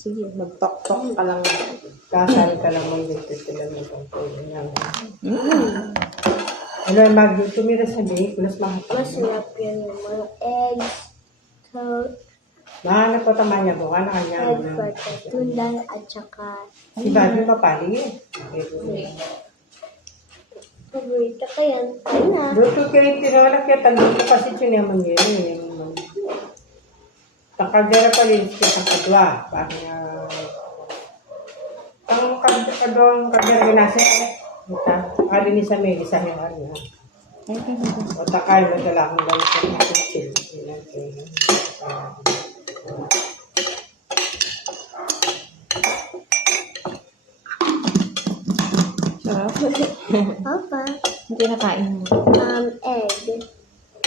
Sige, mag-tok-tok ka lang. Kasal ka lang mo dito sila ng pagkain. Ano yung tumira sa bake? Masarap yan yung mga eggs, toast, Mahanap ko tama niya po. Ano kanya? egg patatundan, at saka Si Bobby papali eh. paborito ko yan. Kaya na. Doon kayo tinulak kaya tanong ko kasi sinaman niya yun. Takagara pa rin siya sa kadwa. Bakit ang kadwa ang kagara ginasa eh. Hari ni sa may isa yung hari ha. O takay mo dala akong galit sa mga kitchen. Sarap. Papa, Hindi nakain mo. egg.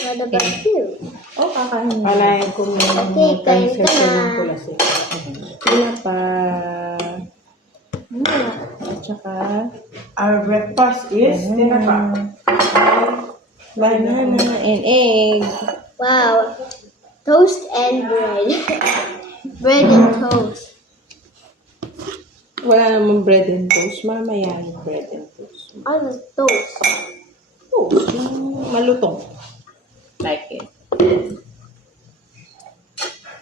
What about you? Oh, kakain mo. Alayan kong Okay, kain ka na. ng kulas eh. Pinapa. At saka, Our breakfast is tinapa. banana and egg. Wow. Toast and bread. Bread and toast. Wala namang bread and toast. Mamaya yung bread and toast. Ano toast? Toast. Yung malutong. Like it.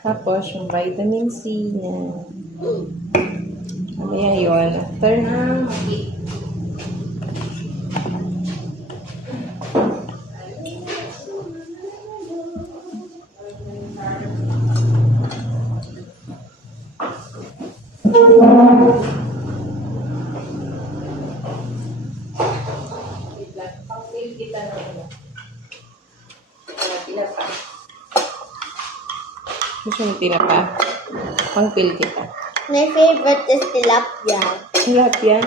Tapos, yung vitamin C na. Mamaya yun. After na, gusto mo tinapa? Pang-fill kita. My favorite is tilapia. Tilapia?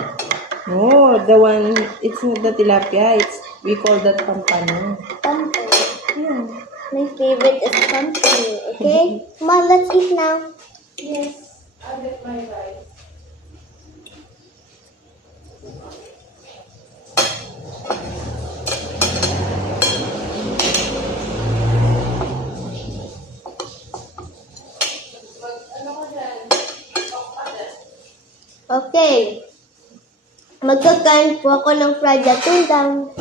No, the one, it's not the tilapia. We call that pampano. Pumpkin. Yeah. My favorite is pumpkin. Okay? Come on, let's eat now. Yes, I'll get my rice. Okay. Magkakain po ako ng fried latundang.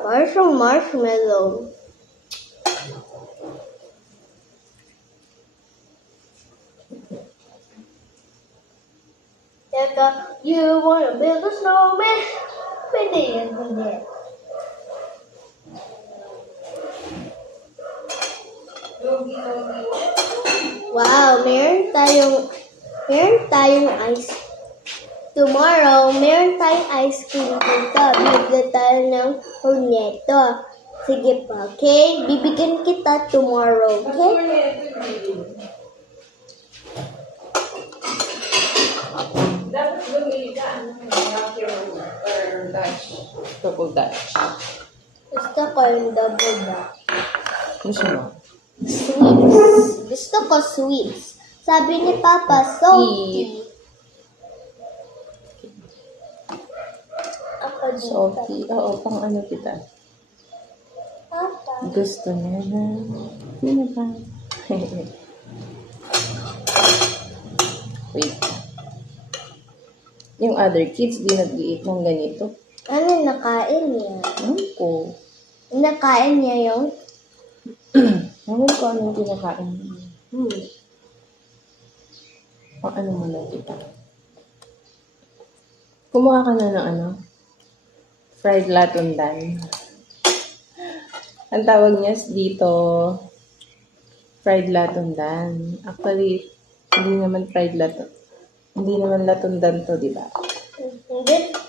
Para siyang marshmallow. Teka, you wanna build a snowman? Pwede yan, hindi. Wow, meron tayong ice. Tomorrow, meron tayong ice cream dito. Bibigyan tayo ng horneto. Sige pa, okay? Bibigyan kita tomorrow, okay? Dapat bumili ka or Dutch. Double Dutch. Gusto ko yung double dutch. Gusto mo? Sweets. Gusto ko sweets. Sabi ni Papa, salty. Ako dito. Salty. Oo, pang ano kita. Papa. Gusto niya na. Sino ba? Wait. Yung other kids, di nag-iit ng ganito. Ano nakain niya? Ano ko? Nakain niya yung Ano ko anong kinakain mo? Pang ano mo na kita? Kumuha ka na ng ano? Fried latundan. Ang tawag niya dito, fried latundan. Actually, hindi naman fried latundan. Hindi naman latundan to, di ba?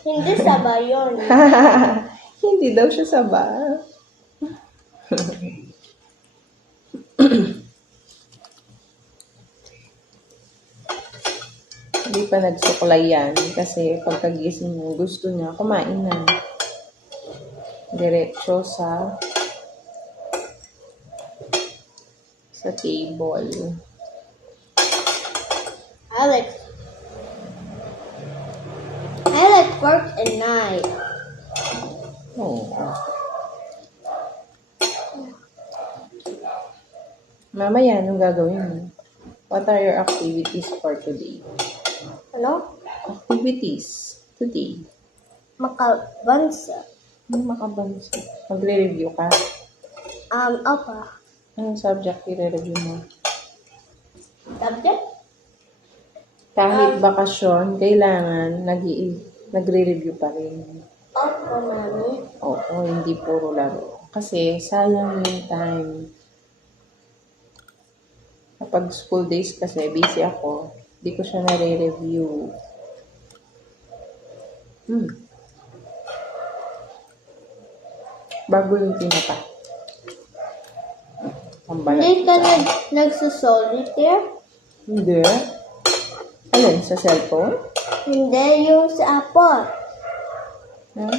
hindi sabay yun. Hindi daw siya saba. Hindi pa nagsuklay yan kasi pagkagising mo, gusto niya kumain na. Diretso sa table. I like fork and knife. Oh. Mamaya, anong gagawin mo? What are your activities for today? Ano? Activities today. Makabansa. Ano makabansa? Magre-review ka? Apa. Anong subject i-review mo? Subject? Kahit bakasyon, kailangan nagre-review pa rin. Apa, mami. Oo, hindi puro laro. Kasi sayang yung time. Kapag school days kasi, busy ako. Hindi ko siya nare-review. Bago yung tinapa. Ang balat. Hindi ka nagsusolitaire? Hindi. Alin? Sa cellphone? Hindi, yung sa Apple. Ha?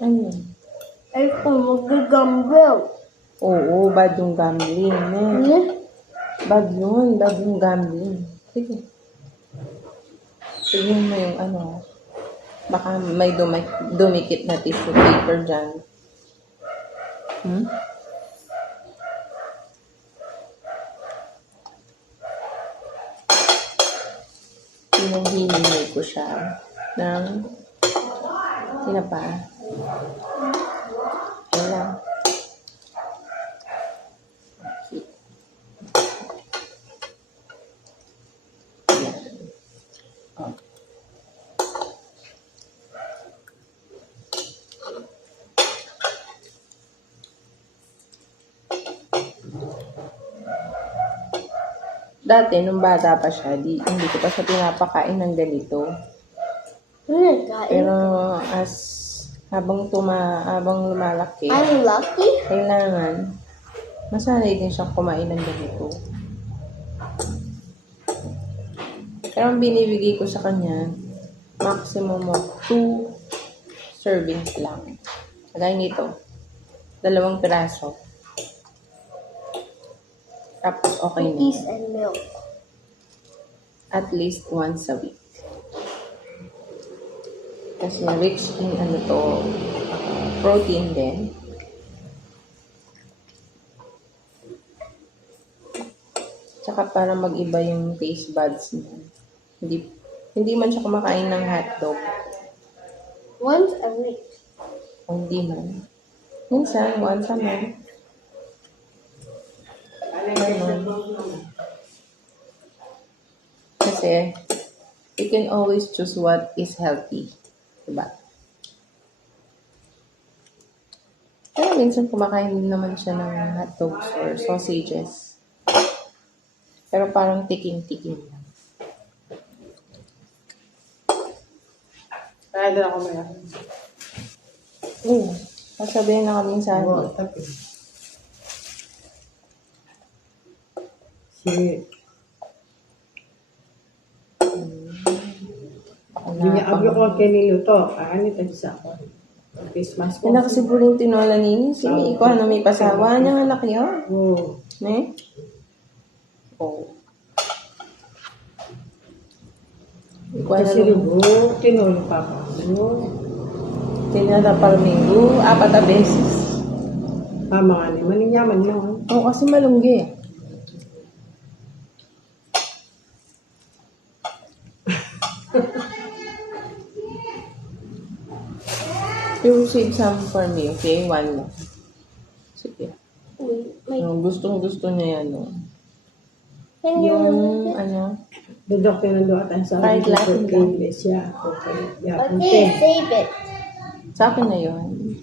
Ano yun? Ay, kung mag-gamble. Oo, bad yung gambling. Bad yun. Bad yung gambling. Sige. Tignan mo yung ano. Baka may dumikit na tissue paper dyan. Pinaghihinay ko siya ng tinapa. Wala. Okay. Yan. Oh. Dati, nung bata pa siya, hindi ko pa siya pinapakain ng ganito. Pero habang lumalaki, I'm lucky. kailangan masanay din siyang kumain ng ganito. Pero ang binibigay ko sa kanya, maximum of 2 servings lang. Kagaya nito, 2 piraso. Tapos okay na. Cookies and milk. At least once a week. Kasi rich in protein din. Tsaka para mag-iba yung taste buds niya. Hindi man siya kumakain ng hotdog. Once a week. O hindi man. Minsan, once a month. Kasi, you can always choose what is healthy. Diba? Pero minsan kumakain din naman siya ng hotdogs or sausages. Pero parang tikim-tikim lang. Kaya doon ako mayroon. Sasabihin na kami sa Oo, akin. tapi. Sige. Hindi niya abyo ko kay niluto. Ano tayo sa ako? Christmas ko. Yan na kasi buling tinola ni si Iko, ano may pasawa niya anak niya. Oo. Ne? Oh. Iko Kasi na lubo, tinulo pa pa. tinada parminggo, 4 na beses. Tama nga naman, ninyaman mo. Oo, kasi malunggi. You save some for me, okay? 1 lang. Sige. Gustong-gusto niya yan, no? Yung, Dudok tayo nandun at ang sa Fried Latin lang. siya. Okay, Okay, save it. Sa akin na yun.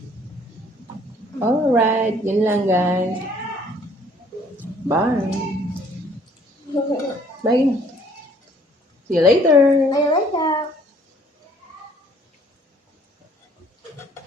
Alright, yun lang, guys. Bye. Bye. See you later. I like that.